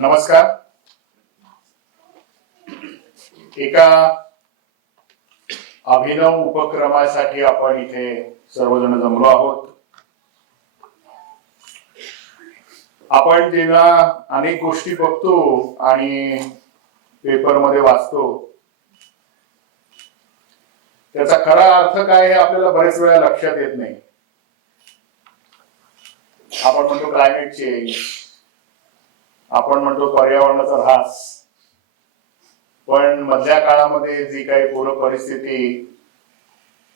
नमस्कार. एका अभिनव उपक्रमासाठी आपण इथे सर्वजण जमलो आहोत. आपण जेव्हा अनेक गोष्टी बघतो आणि पेपरमध्ये वाचतो, त्याचा खरा अर्थ काय हे आपल्याला बरेच वेळा लक्षात येत नाही. आपण म्हणतो क्लायमेट चेंज, आपण म्हणतो पर्यावरणाचा ऱ्हास, पण मधल्या काळामध्ये जी काही पूर परिस्थिती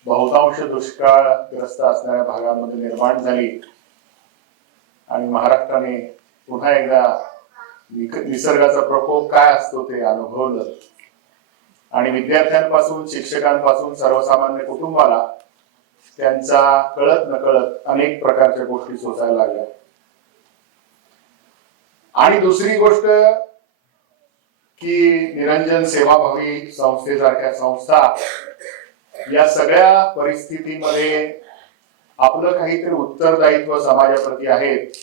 बहुतांश दुष्काळग्रस्त असणाऱ्या भागांमध्ये निर्माण झाली आणि महाराष्ट्राने पुन्हा एकदा निसर्गाचा प्रकोप काय असतो ते अनुभवलं आणि विद्यार्थ्यांपासून शिक्षकांपासून सर्वसामान्य कुटुंबाला त्यांचा कळत नकळत अनेक प्रकारच्या गोष्टी सोसायला लागल्या. आणि दुसरी गोष्ट की निरंजन सेवाभावी संस्थेसारख्या संस्था या सगळ्या परिस्थितीमध्ये आपलं काहीतरी उत्तरदायित्व समाजाप्रती आहेत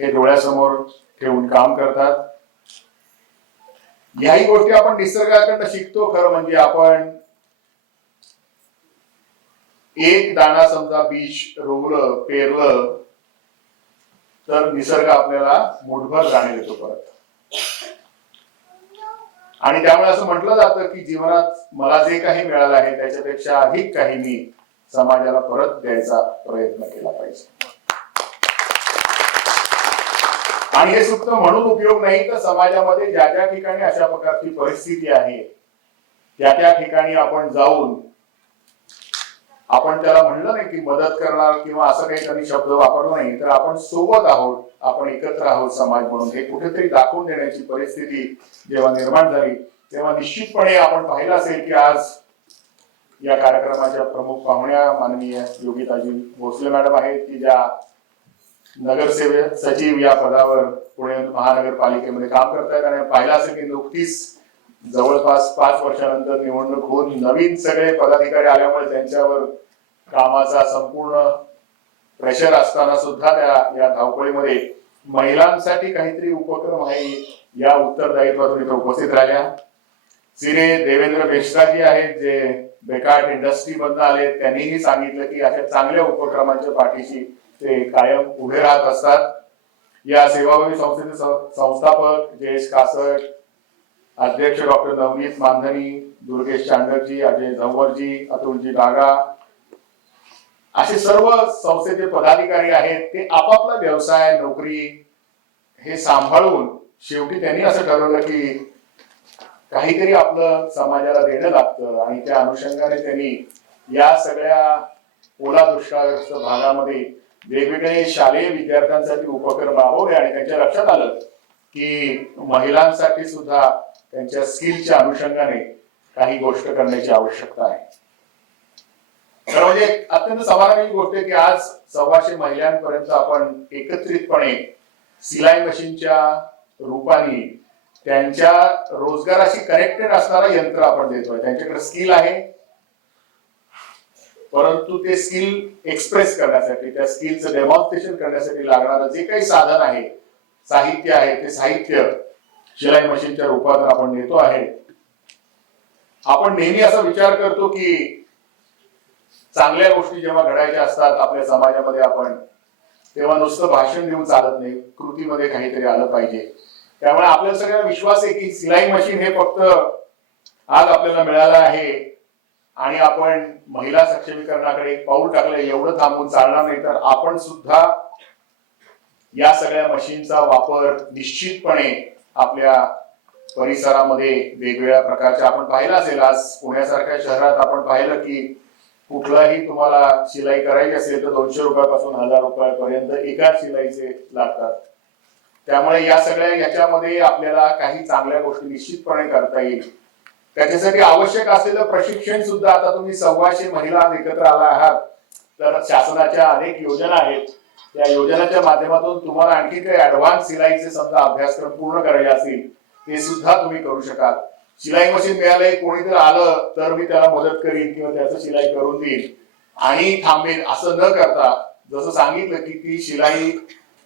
हे डोळ्यासमोर ठेवून काम करतात. याही गोष्टी आपण निसर्गाकडनं शिकतो. खरं म्हणजे आपण एक दाणा समजा बीज रोवलं पेरलं तर निसर्ग आपल्याला मुठभर दाणे देतो परत. आणि त्यामुळे असं म्हटलं जातं की जीवनात मला जे काही मिळालं आहे त्याच्यापेक्षा अधिक काही मी समाजाला परत द्यायचा प्रयत्न केला पाहिजे. आणि हे फक्त म्हणून उपयोग नाही तर समाजामध्ये ज्या ज्या ठिकाणी अशा प्रकारची परिस्थिती आहे त्या त्या ठिकाणी आपण जाऊन आपण त्याला म्हणलं नाही की मदत करणार किंवा असं काही त्यांनी शब्द वापरला नाही, तर आपण सोबत आहोत, आपण एकत्र आहोत समाज म्हणून हे कुठेतरी दाखवून देण्याची परिस्थिती जेव्हा निर्माण झाली तेव्हा निश्चितपणे आपण पाहिलं असेल की आज या कार्यक्रमाच्या प्रमुख पाहुण्या माननीय योगिताजी भोसले मॅडम आहेत की ज्या नगरसेवक सचिव या पदावर पुणे महानगरपालिकेमध्ये काम करतायत. आणि पाहिलं असेल की नुकतीच जवळपास 5 वर्षानंतर निवडणूक होऊन नवीन सगळे पदाधिकारी आल्यामुळे त्यांच्यावर कामाचा संपूर्ण प्रेशर असताना सुद्धा त्या या धावपळीमध्ये महिलांसाठी काहीतरी उपक्रम आहे या उत्तरदायित्वातून इथे उपस्थित राहिल्या. श्री देवेंद्र बेशराजी आहेत जे बेकाट इंडस्ट्री मधून आले. त्यांनीही सांगितलं की अशा चांगल्या उपक्रमांच्या पाठीशी ते कायम उभे राहत असतात. या सेवाभावी संस्थेचे संस्थापक जयेश कासट, अध्यक्ष डॉक्टर नवनीत मानधनी, दुर्गेश चांडकजी, अजय झंवरजी, अतुलजी डागा असे सर्व संस्थेचे पदाधिकारी आहेत. ते आपापला व्यवसाय नोकरी हे सांभाळून शेवटी त्यांनी असं ठरवलं की काहीतरी आपलं समाजाला देणं लागतं आणि त्या अनुषंगाने त्यांनी या सगळ्या ओला दुष्काळग्रस्त भागामध्ये वेगवेगळे शालेय विद्यार्थ्यांसाठी उपक्रम राबवले आणि त्यांच्या लक्षात आलं की महिलांसाठी सुद्धा त्यांच्या स्किलच्या अनुषंगाने काही गोष्ट करण्याची आवश्यकता आहे. तर म्हणजे अत्यंत समाधानाची गोष्ट आहे की आज 125 महिलांपर्यंत आपण एकत्रितपणे सिलाई मशीनच्या रूपाने त्यांच्या रोजगाराशी कनेक्टेड असणारा यंत्र आपण देतोय. त्यांच्याकडे स्किल आहे परंतु ते स्किल एक्सप्रेस करण्यासाठी त्या स्किलचं डेमॉन्स्ट्रेशन करण्यासाठी लागणारं जे काही साधन आहे साहित्य आहे ते साहित्य शिलाई मशीनच्या रूपात आपण देतो आहे. आपण नेहमी असा विचार करतो की चांगल्या गोष्टी जेव्हा घडायच्या असतात आपल्या समाजामध्ये आपण तेव्हा नुसतं भाषण देऊन चालत नाही, कृतीमध्ये काहीतरी आलं पाहिजे. त्यामुळे आपल्याला सगळ्यांना विश्वास आहे की सिलाई मशीन हे फक्त आज आपल्याला मिळालं आहे आणि आपण महिला सक्षमीकरणाकडे पाऊल टाकलं एवढं थांबून चालणार नाही, तर आपण सुद्धा या सगळ्या मशीनचा वापर निश्चितपणे आपल्या परिसरामध्ये वेगवेगळ्या प्रकारच्या आपण पाहिलं असेल. आज पुण्यासारख्या शहरात आपण पाहिलं की कुठलाही तुम्हाला शिलाई करायची असेल तर 200 रुपयापासून 1000 रुपयापर्यंत एका शिलाईचे लागतात. त्यामुळे या सगळ्या याच्यामध्ये आपल्याला काही चांगल्या गोष्टी निश्चितपणे करता येईल. त्याच्यासाठी आवश्यक असलेलं प्रशिक्षण सुद्धा आता तुम्ही 125 महिला एकत्र आला आहात तर शासनाच्या अनेक योजना आहेत. त्या योजनाच्या माध्यमातून तुम्हाला आणखी काही ऍडव्हान्स सिलाईचे समजा अभ्यासक्रम पूर्ण करायचे असतील ते सुद्धा तुम्ही करू शकाल. शिलाई मशीन मिळालंय कोणीतरी आलं तर मी त्याला मदत करीन किंवा त्याचं शिलाई करून देईन आणि थांबेन असं न करता जसं सांगितलं की ती शिलाई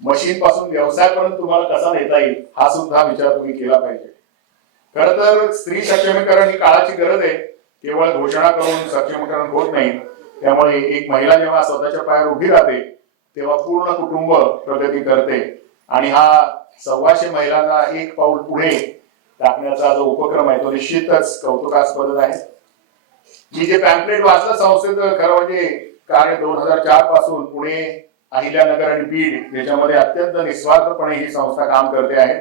मशीन पासून व्यवसायापर्यंत तुम्हाला कसा नेता येईल हा सुद्धा विचार तुम्ही केला पाहिजे. खर तर स्त्री सक्षमीकरण ही काळाची गरज आहे. केवळ घोषणा करून सक्षमीकरण होत नाही. त्यामुळे एक महिला जेव्हा स्वतःच्या पायावर उभी राहते तेव्हा पूर्ण कुटुंब प्रगती करते. आणि हा 125 महिलांना एक पाऊल पुढे टाकण्याचा जो उपक्रम आहे तो निश्चितच कौतुकास्पद आहे. मी जे पॅम्पलेट वाचलं संस्थेचं खरं म्हणजे कार्य 2004 पासून पुणे, अहिल्यानगर आणि बीड याच्यामध्ये अत्यंत निस्वार्थपणे ही संस्था काम करते आहे.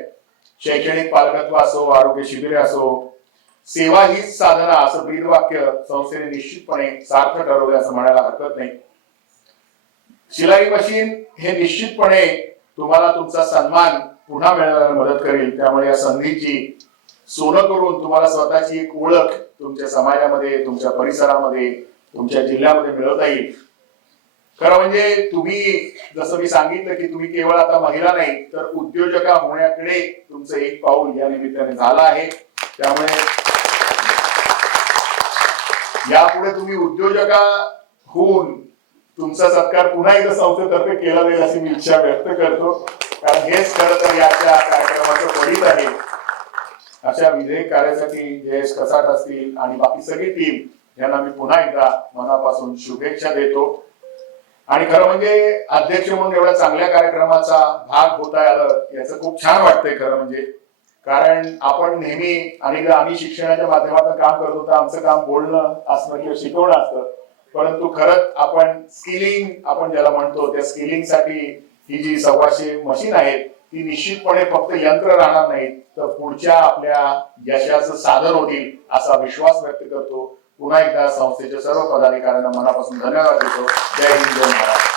शैक्षणिक पालकत्व असो, आरोग्य शिबिरे असो, सेवा हीच साधना असं ब्रीदवाक्य संस्थेने निश्चितपणे सार्थ ठरवले असं म्हणायला हरकत नाही. शिलाई मशीन हे निश्चितपणे तुम्हाला तुमचा सन्मान पुन्हा मिळवायला मदत करेल. त्यामुळे या संधीची सोनं करून तुम्हाला स्वतःची एक ओळख तुमच्या समाजामध्ये, तुमच्या परिसरामध्ये, तुमच्या जिल्ह्यामध्ये मिळवता येईल. खरं म्हणजे तुम्ही जसं मी सांगितलं की तुम्ही केवळ आता महिला नाही तर उद्योजका होण्याकडे तुमचं एक पाऊल या निमित्ताने झालं आहे. त्यामुळे यापुढे तुम्ही उद्योजका होऊन तुमचा सत्कार पुन्हा एकदा संस्थेतर्फे केला जाईल अशी मी इच्छा व्यक्त करतो. कारण हेच खरं तर याच्या कार्यक्रमाचं फलित आहे. अशा विधेयक कार्यासाठी जयेश कसाट असतील आणि बाकी सगळी टीम यांना मी पुन्हा एकदा मनापासून शुभेच्छा देतो. आणि खरं म्हणजे अध्यक्ष म्हणून एवढ्या चांगल्या कार्यक्रमाचा भाग होता आलं याचं खूप छान वाटतंय खरं म्हणजे. कारण आपण नेहमी अनेकदा आम्ही शिक्षणाच्या माध्यमातून काम करत होतो. आमचं काम बोलणं असणं किंवा शिकवणं असतं. परंतु खरंच आपण स्किलिंग आपण ज्याला म्हणतो त्या स्किलिंग साठी ही जी 125 मशीन आहेत ती निश्चितपणे फक्त यंत्र राहणार नाहीत तर पुढच्या आपल्या यशाचं साधन होतील असा विश्वास व्यक्त करतो. पुन्हा एकदा संस्थेच्या सर्व पदाधिकाऱ्यांना मनापासून धन्यवाद देतो. जय हिंद, जय महाराष्ट्र.